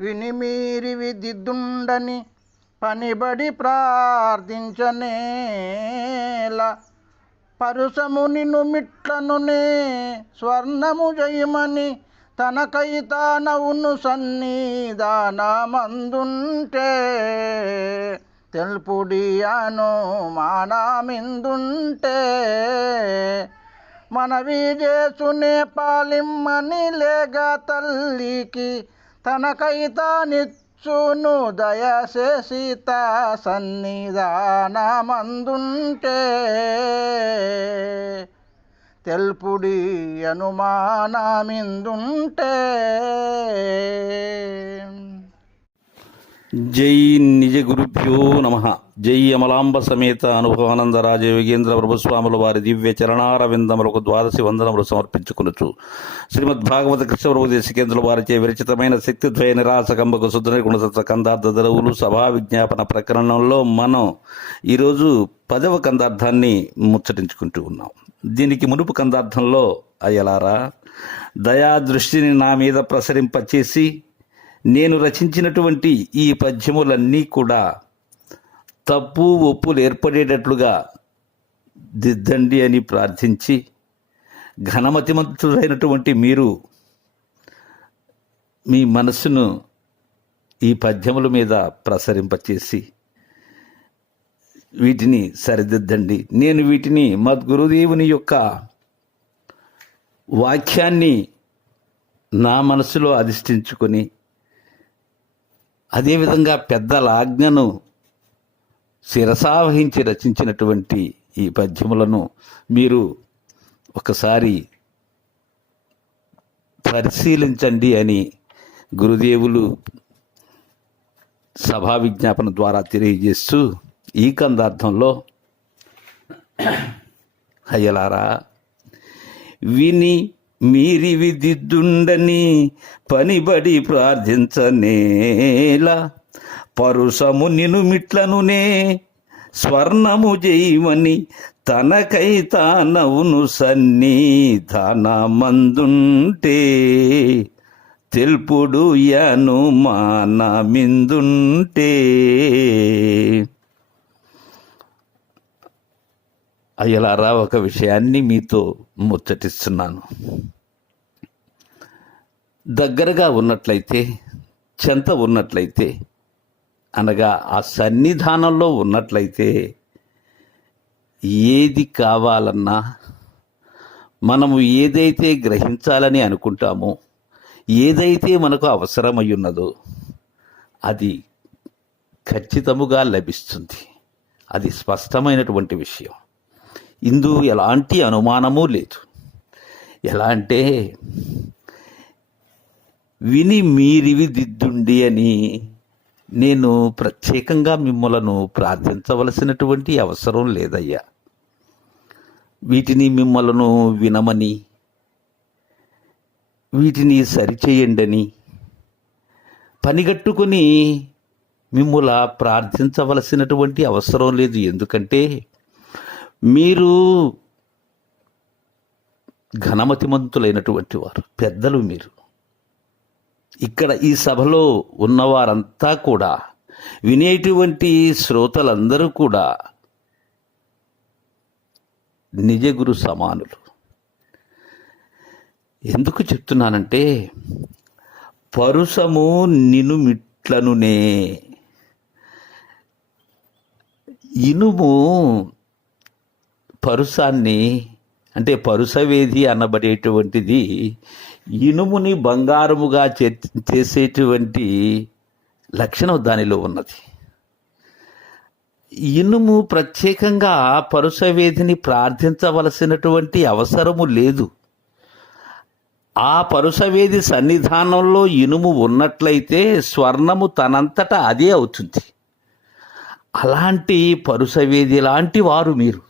వినిమీరి విదిద్దుండని పనిబడి ప్రార్థించనేల. పరుసము నిన్ను మిట్లనునే స్వర్ణము జయమని తనకై తానవును సన్నిధానమందుంటే తెలుపుడియాను మానామిందుంటే. మనవి చేసునే పాలిమ్మని లేగా తల్లికి తనకై నిచ్చును దయచేసి తా సన్నిధానమందుంటే తెల్పుడి అనుమానమిందుంటే జై నిజ గురుభ్యో నమ. జై అమలాంబ సమేత అనుభవానంద రాజయోగేంద్ర ప్రభుస్వాముల వారి దివ్య చరణారవిందములకు ద్వాదశి వందనములు సమర్పించుకునొచ్చు శ్రీమద్ భాగవత కృష్ణ దేశికేంద్రుల వారిచే విరచితమైన శక్తిద్వయ నిరాశకంబకు శుద్ధ గుణతత్వ కందార్థ దరవులు సభా విజ్ఞాపన ప్రకరణంలో మనం ఈరోజు పదవ కందార్థాన్ని ముచ్చటించుకుంటూ ఉన్నాం. దీనికి మునుపు కందార్థంలో అయ్యలారా దయా దృష్టిని నా మీద ప్రసరింపచేసి నేను రచించినటువంటి ఈ పద్యములన్నీ కూడా తప్పు ఒప్పులు ఏర్పడేటట్లుగా దిద్దండి అని ప్రార్థించి ఘనమతిమంతుడైనటువంటి మీరు మీ మనస్సును ఈ పద్యముల మీద ప్రసరింపచేసి వీటిని సరిదిద్దండి. నేను వీటిని మద్గురుదేవుని యొక్క వాక్యాన్ని నా మనసులో అధిష్ఠించుకొని అదేవిధంగా పెద్దల ఆజ్ఞను శిరసావహించి రచించినటువంటి ఈ పద్యములను మీరు ఒకసారి పరిశీలించండి అని గురుదేవులు సభా విజ్ఞాపన ద్వారా తెలియజేస్తూ ఈ కందార్థంలో అయ్యలారా విని మీరి విదిద్దుండని పనిబడి ప్రార్థించనేలా. పరుషము నిను మిట్లనునే స్వర్ణము చేయమని తనకై తానవును సన్నిధానమందుంటే. తెలుపుడు యను మానమిందుంటే అయ్యలారా ఒక విషయాన్ని మీతో ముచ్చటిస్తున్నాను. దగ్గరగా ఉన్నట్లయితే చెంత ఉన్నట్లయితే అనగా ఆ సన్నిధానంలో ఉన్నట్లయితే ఏది కావాలన్నా మనము ఏదైతే గ్రహించాలని అనుకుంటామో ఏదైతే మనకు అవసరమై ఉన్నదో అది ఖచ్చితముగా లభిస్తుంది. అది స్పష్టమైనటువంటి విషయం. ఇందు ఎలాంటి అనుమానము లేదు. ఎలా అంటే విని మీరివి దిద్దుండి అని నేను ప్రత్యేకంగా మిమ్మలను ప్రార్థించవలసినటువంటి అవసరం లేదయ్యా. వీటిని మిమ్మలను వినమని వీటిని సరిచేయండని పనిగట్టుకుని మిమ్మల ప్రార్థించవలసినటువంటి అవసరం లేదు. ఎందుకంటే మీరు ఘనమతిమంతులైనటువంటి వారు పెద్దలు మీరు. ఇక్కడ ఈ సభలో ఉన్నవారంతా కూడా వినేటువంటి శ్రోతలందరూ కూడా నిజగురు సమానులు. ఎందుకు చెప్తున్నానంటే పరుసము నిను మిట్లనునే ఇనుము పరుసాన్ని అంటే పరుసవేది అనబడేటువంటిది ఇనుముని బంగారముగా చే- చేసేటువంటి లక్షణం దానిలో ఉన్నది. ఇనుము ప్రత్యేకంగా పరుసవేదిని ప్రార్థించవలసినటువంటి అవసరము లేదు. ఆ పరుసవేది సన్నిధానంలో ఇనుము ఉన్నట్లయితే స్వర్ణము తనంతట అదే అవుతుంది. అలాంటి పరుసవేది లాంటి వారు మీరు.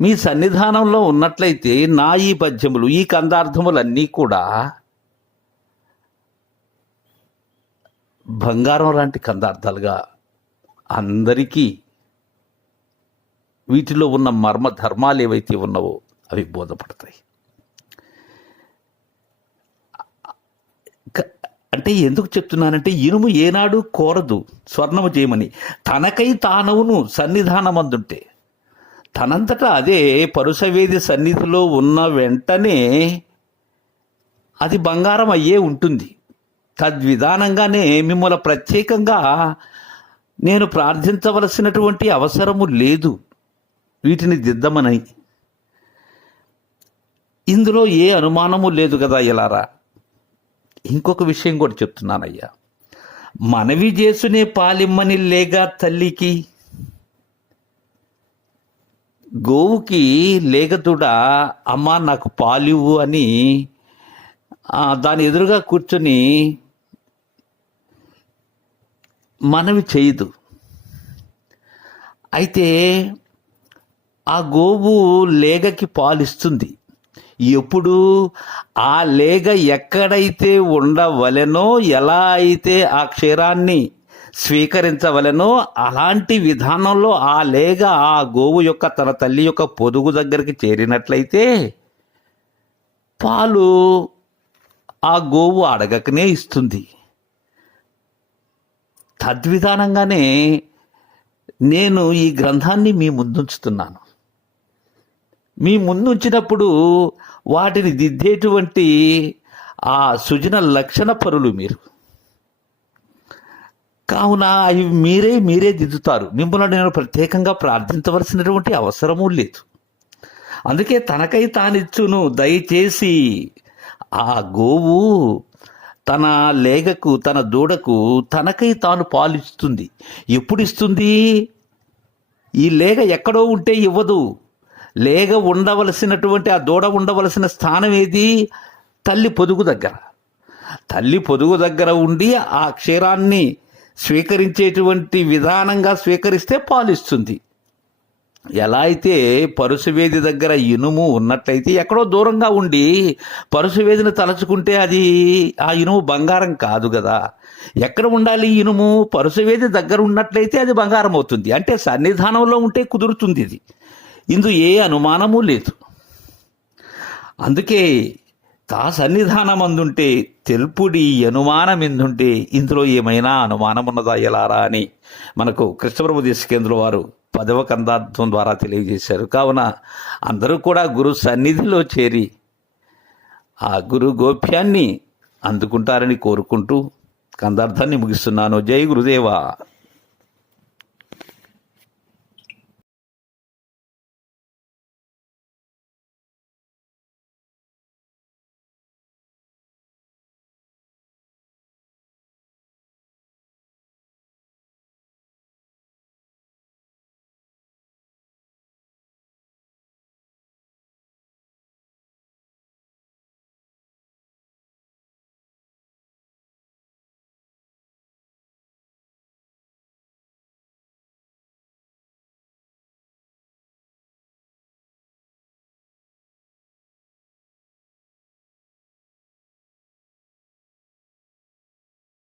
మీ సన్నిధానంలో ఉన్నట్లయితే నా ఈ పద్యములు ఈ కందార్థములన్నీ కూడా బంగారం లాంటి కందార్థాలుగా అందరికీ వీటిలో ఉన్న మర్మ ధర్మాలు ఏవైతే ఉన్నావో అవి బోధపడతాయి. అంటే అంటే ఎందుకు చెప్తున్నానంటే ఇనుము ఏనాడు కోరదు స్వర్ణము చేయమని. తనకై తానవును సన్నిధానమందుంటే. తనంతటా అదే పరుసవేది సన్నిధిలో ఉన్న వెంటనే అది బంగారం అయ్యే ఉంటుంది. తద్విధానంగానే మిమ్మల్ని ప్రత్యేకంగా నేను ప్రార్థించవలసినటువంటి అవసరము లేదు. వీటిని దిద్దమని. ఇందులో ఏ అనుమానము లేదు కదా ఇలారా? ఇంకొక విషయం కూడా చెప్తున్నానయ్యా. మనవి చేసునే పాలిమ్మని లేగా తల్లికి గోవుకి లేగదుడ అమ్మా నాకు పాలివ్వు అని దాని ఎదురుగా కూర్చుని మనవి చేయదు. అయితే ఆ గోవు లేగకి పాలిస్తుంది. ఎప్పుడు? ఆ లేగ ఎక్కడైతే ఉండవలెనో ఎలా అయితే ఆ క్షీరాన్ని స్వీకరించవలను. అలాంటి విధానంలో ఆ లేగ ఆ గోవు యొక్క తన తల్లి యొక్క పొదుగు దగ్గరికి చేరినట్లయితే పాలు ఆ గోవు అడగకనే ఇస్తుంది. తద్విధానంగానే నేను ఈ గ్రంథాన్ని మీ ముందుంచుతున్నాను. మీ ముందుంచినప్పుడు వాటిని దిద్దేటువంటి ఆ సుజన లక్షణ పరులు మీరు. కావున అవి మీరే మీరే దిద్దుతారు. మిమ్మల్ని నేను ప్రత్యేకంగా ప్రార్థించవలసినటువంటి అవసరము లేదు. అందుకే తనకై తానిచ్చును. దయచేసి ఆ గోవు తన లేగకు తన దూడకు తనకై తాను పాలిస్తుంది. ఎప్పుడు ఇస్తుంది ఈ లేగ ఎక్కడో ఉంటే ఇవ్వదు. లేగ ఉండవలసినటువంటి ఆ దూడ ఉండవలసిన స్థానం ఏది? తల్లి పొదుగు దగ్గర. తల్లి పొదుగు దగ్గర ఉండి ఆ క్షీరాన్ని స్వీకరించేటువంటి విధానంగా స్వీకరిస్తే పాలిస్తుంది. ఎలా అయితే పరుసవేది దగ్గర ఇనుము ఉన్నట్లయితే ఎక్కడో దూరంగా ఉండి పరుసవేదిని తలచుకుంటే అది ఆ ఇనుము బంగారం కాదు కదా. ఎక్కడ ఉండాలి ఇనుము? పరుసవేది దగ్గర ఉన్నట్లయితే అది బంగారం అవుతుంది. అంటే సన్నిధానంలో ఉంటే కుదురుతుంది ఇది. ఇందు ఏ అనుమానము లేదు. అందుకే తా సన్నిధానం అందుంటే తెలుపుడి అనుమానం ఎందుంటే ఇందులో ఏమైనా అనుమానం ఉన్నదా ఎలారా అని మనకు కృష్ణప్రభు దేశకేంద్రుల వారు పదవ కందార్థం ద్వారా తెలియజేశారు. కావున అందరూ కూడా గురు సన్నిధిలో చేరి ఆ గురు గోప్యాన్ని అందుకుంటారని కోరుకుంటూ కందార్థాన్ని ముగిస్తున్నాను. జై గురుదేవా.